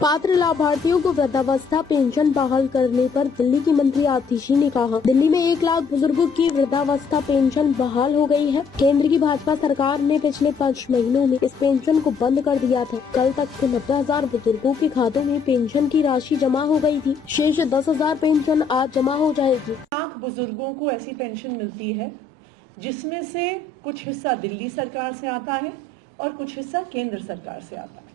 पात्र लाभार्थियों को वृद्धावस्था पेंशन बहाल करने पर दिल्ली की मंत्री आतिशी ने कहा, दिल्ली में 1 लाख बुजुर्गों की वृद्धावस्था पेंशन बहाल हो गई है। केंद्र की भाजपा सरकार ने पिछले 5 महीनों में इस पेंशन को बंद कर दिया था। कल तक 90,000 बुजुर्गों के खातों में पेंशन की राशि जमा हो गई थी। शेष 10,000 पेंशन आज जमा हो जाएगी। लाख बुजुर्गों को ऐसी पेंशन मिलती है जिसमें से कुछ हिस्सा दिल्ली सरकार से आता है और कुछ हिस्सा केंद्र सरकार से आता है।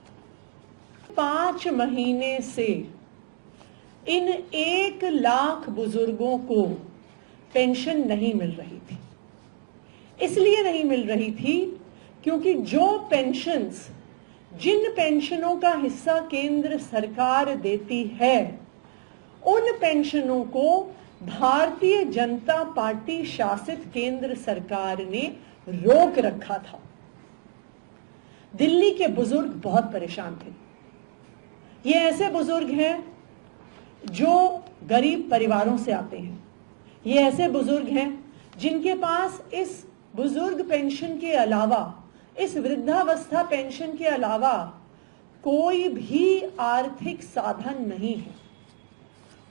5 महीने से इन 1 लाख बुजुर्गों को पेंशन नहीं मिल रही थी। इसलिए नहीं मिल रही थी क्योंकि जिन पेंशनों का हिस्सा केंद्र सरकार देती है, उन पेंशनों को भारतीय जनता पार्टी शासित केंद्र सरकार ने रोक रखा था। दिल्ली के बुजुर्ग बहुत परेशान थे। ये ऐसे बुजुर्ग हैं जो गरीब परिवारों से आते हैं। ये ऐसे बुजुर्ग हैं जिनके पास इस बुजुर्ग पेंशन के अलावा, इस वृद्धावस्था पेंशन के अलावा कोई भी आर्थिक साधन नहीं है।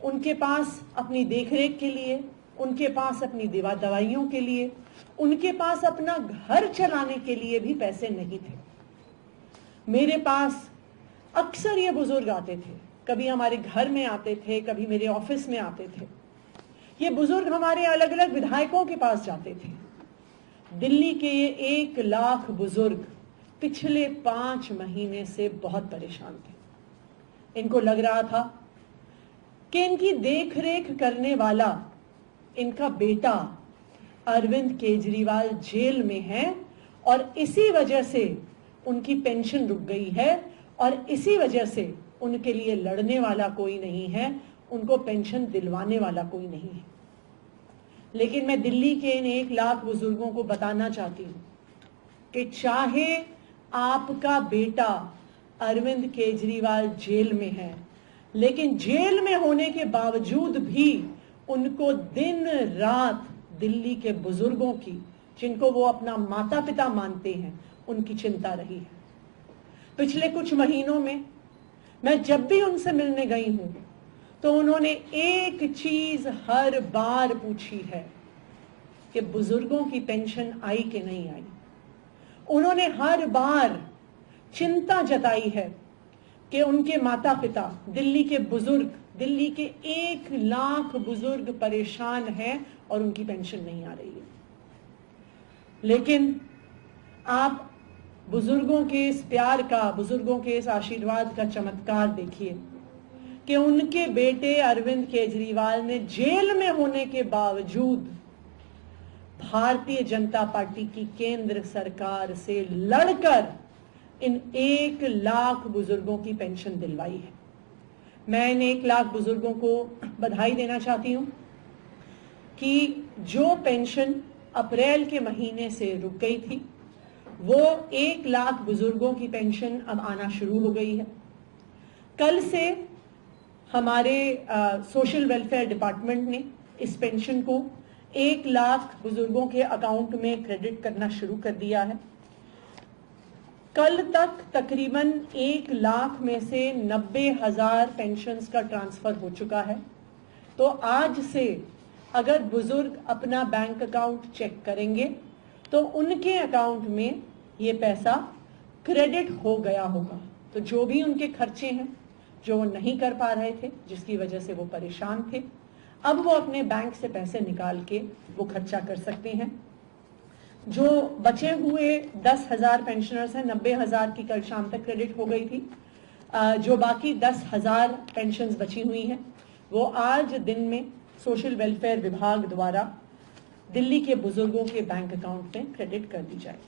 उनके पास अपनी देखरेख के लिए, उनके पास अपनी दवाइयों के लिए, उनके पास अपना घर चलाने के लिए भी पैसे नहीं थे। मेरे पास अक्सर ये बुजुर्ग आते थे, कभी हमारे घर में आते थे, कभी मेरे ऑफिस में आते थे। ये बुजुर्ग हमारे अलग अलग विधायकों के पास जाते थे। दिल्ली के ये 1 लाख बुजुर्ग पिछले 5 महीने से बहुत परेशान थे। इनको लग रहा था कि इनकी देखरेख करने वाला इनका बेटा अरविंद केजरीवाल जेल में है और इसी वजह से उनकी पेंशन रुक गई है और इसी वजह से उनके लिए लड़ने वाला कोई नहीं है, उनको पेंशन दिलवाने वाला कोई नहीं है। लेकिन मैं दिल्ली के इन 1 लाख बुजुर्गों को बताना चाहती हूं कि चाहे आपका बेटा अरविंद केजरीवाल जेल में है, लेकिन जेल में होने के बावजूद भी उनको दिन रात दिल्ली के बुजुर्गों की, जिनको वो अपना माता पिता मानते हैं, उनकी चिंता रही है। पिछले कुछ महीनों में मैं जब भी उनसे मिलने गई हूं तो उन्होंने एक चीज हर बार पूछी है कि बुजुर्गों की पेंशन आई कि नहीं आई। उन्होंने हर बार चिंता जताई है कि उनके माता पिता, दिल्ली के बुजुर्ग, दिल्ली के 1 लाख बुजुर्ग परेशान हैं और उनकी पेंशन नहीं आ रही है। लेकिन आप बुजुर्गों के इस प्यार का, बुजुर्गों के इस आशीर्वाद का चमत्कार देखिए कि उनके बेटे अरविंद केजरीवाल ने जेल में होने के बावजूद भारतीय जनता पार्टी की केंद्र सरकार से लड़कर इन 1 लाख बुजुर्गों की पेंशन दिलवाई है। मैं इन 1 लाख बुजुर्गों को बधाई देना चाहती हूं कि जो पेंशन अप्रैल के महीने से रुक गई थी, वो 1 लाख बुजुर्गों की पेंशन अब आना शुरू हो गई है। कल से हमारे सोशल वेलफेयर डिपार्टमेंट ने इस पेंशन को 1 लाख बुजुर्गों के अकाउंट में क्रेडिट करना शुरू कर दिया है। कल तक तकरीबन 1 लाख में से 90,000 पेंशन्स का ट्रांसफर हो चुका है। तो आज से अगर बुजुर्ग अपना बैंक अकाउंट चेक करेंगे तो उनके अकाउंट में ये पैसा क्रेडिट हो गया होगा। तो जो भी उनके खर्चे हैं, जो वो नहीं कर पा रहे थे, जिसकी वजह से वो परेशान थे, अब वो अपने बैंक से पैसे निकाल के वो खर्चा कर सकते हैं। जो बचे हुए 10,000 पेंशनर्स हैं, 90,000 की कल शाम तक क्रेडिट हो गई थी। जो बाकी 10,000 पेंशन्स बची हुई हैं, वो आज दिन में सोशल वेलफेयर विभाग द्वारा दिल्ली के बुजुर्गों के बैंक अकाउंट में क्रेडिट कर दी जाए।